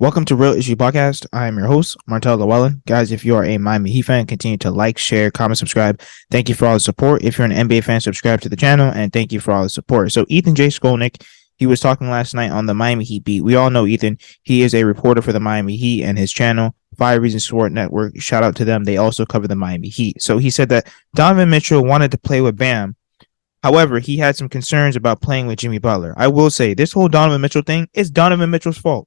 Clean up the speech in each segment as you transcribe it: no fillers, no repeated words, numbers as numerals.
Welcome to Real Issue Podcast. I am your host, Martel Llewellyn. Guys, if you are a Miami Heat fan, continue to like, share, comment, subscribe. Thank you for all the support. If you're an NBA fan, subscribe to the channel, and thank you for all the support. So Ethan J. Skolnick, he was talking last night on the Miami Heat beat. We all know Ethan. He is a reporter for the Miami Heat and his channel, 5 Reasons Sport Network. Shout out to them. They also cover the Miami Heat. So he said that Donovan Mitchell wanted to play with Bam. However, he had some concerns about playing with Jimmy Butler. I will say this whole Donovan Mitchell thing is Donovan Mitchell's fault.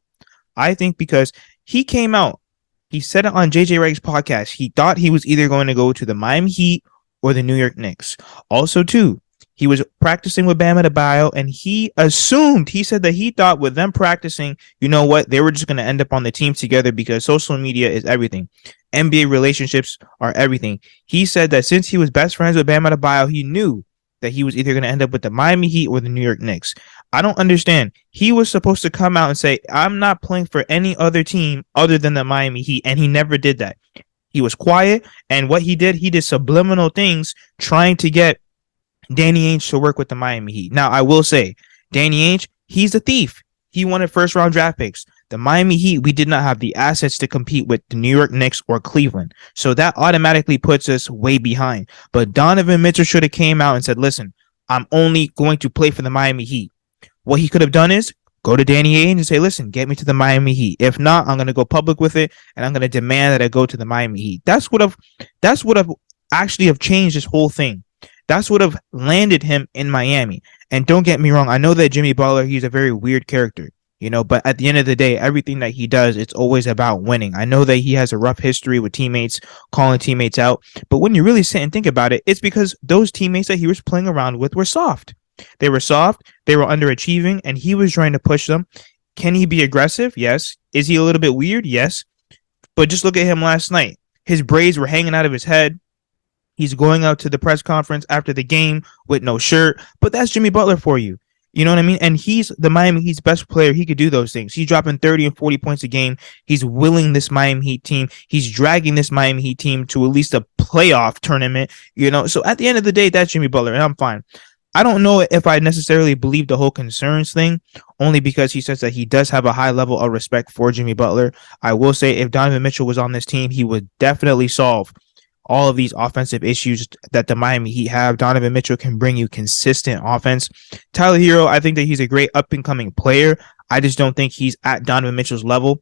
I think because he came out, he said it on JJ Redick's podcast. He thought he was either going to go to the Miami Heat or the New York Knicks. Also, too, he was practicing with Bam Adebayo, and he said that he thought with them practicing, you know what, they were just going to end up on the team together because social media is everything. NBA relationships are everything. He said that since he was best friends with Bam Adebayo, he knew that he was either going to end up with the Miami Heat or the New York Knicks. I don't understand. He was supposed to come out and say, I'm not playing for any other team other than the Miami Heat, and he never did that. He was quiet, and what he did subliminal things trying to get Danny Ainge to work with the Miami Heat. Now, I will say, Danny Ainge, he's a thief. He wanted first-round draft picks. The Miami Heat, we did not have the assets to compete with the New York Knicks or Cleveland. So that automatically puts us way behind. But Donovan Mitchell should have came out and said, listen, I'm only going to play for the Miami Heat. What he could have done is go to Danny Ainge and say, listen, get me to the Miami Heat. If not, I'm going to go public with it, and I'm going to demand that I go to the Miami Heat. That's what have actually have changed this whole thing. That's what have landed him in Miami. And don't get me wrong, I know that Jimmy Butler, he's a very weird character, but at the end of the day, everything that he does, it's always about winning. I know that he has a rough history with teammates, calling teammates out. But when you really sit and think about it, it's because those teammates that he was playing around with were soft. They were soft, they were underachieving, and he was trying to push them. Can he be aggressive? Yes. Is he a little bit weird? Yes. But just look at him last night. His braids were hanging out of his head. He's going out to the press conference after the game with no shirt. But that's Jimmy Butler for you. You know what I mean? And he's the Miami Heat's best player. He could do those things. He's dropping 30 and 40 points a game. He's willing this Miami Heat team. He's dragging this Miami Heat team to at least a playoff tournament. So at the end of the day, that's Jimmy Butler, and I'm fine. I don't know if I necessarily believe the whole concerns thing, only because he says that he does have a high level of respect for Jimmy Butler. I will say if Donovan Mitchell was on this team, he would definitely solve all of these offensive issues that the Miami Heat have. Donovan Mitchell can bring you consistent offense. Tyler Hero, I think that he's a great up-and-coming player. I just don't think he's at Donovan Mitchell's level.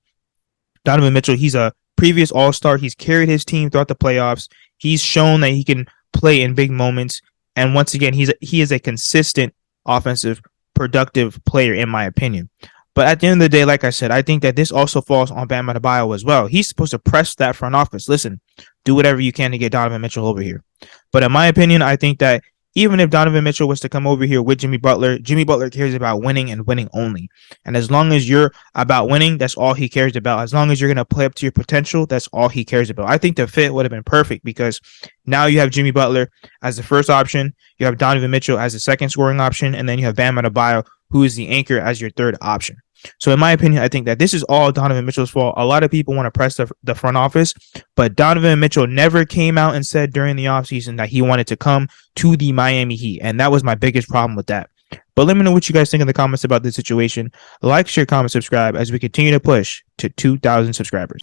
Donovan Mitchell, he's a previous All-Star. He's carried his team throughout the playoffs. He's shown that he can play in big moments. And once again, he is a consistent offensive, productive player, in my opinion. But at the end of the day, like I said, I think that this also falls on Bam Adebayo as well. He's supposed to press that front office. Listen, do whatever you can to get Donovan Mitchell over here. But in my opinion, I think that even if Donovan Mitchell was to come over here with Jimmy Butler cares about winning and winning only. And as long as you're about winning, that's all he cares about. As long as you're going to play up to your potential, that's all he cares about. I think the fit would have been perfect because now you have Jimmy Butler as the first option. You have Donovan Mitchell as the second scoring option. And then you have Bam Adebayo, who is the anchor, as your third option. So in my opinion, I think that this is all Donovan Mitchell's fault. A lot of people want to press the front office, but Donovan Mitchell never came out and said during the offseason that he wanted to come to the Miami Heat. And that was my biggest problem with that. But let me know what you guys think in the comments about this situation. Like, share, comment, subscribe as we continue to push to 2,000 subscribers.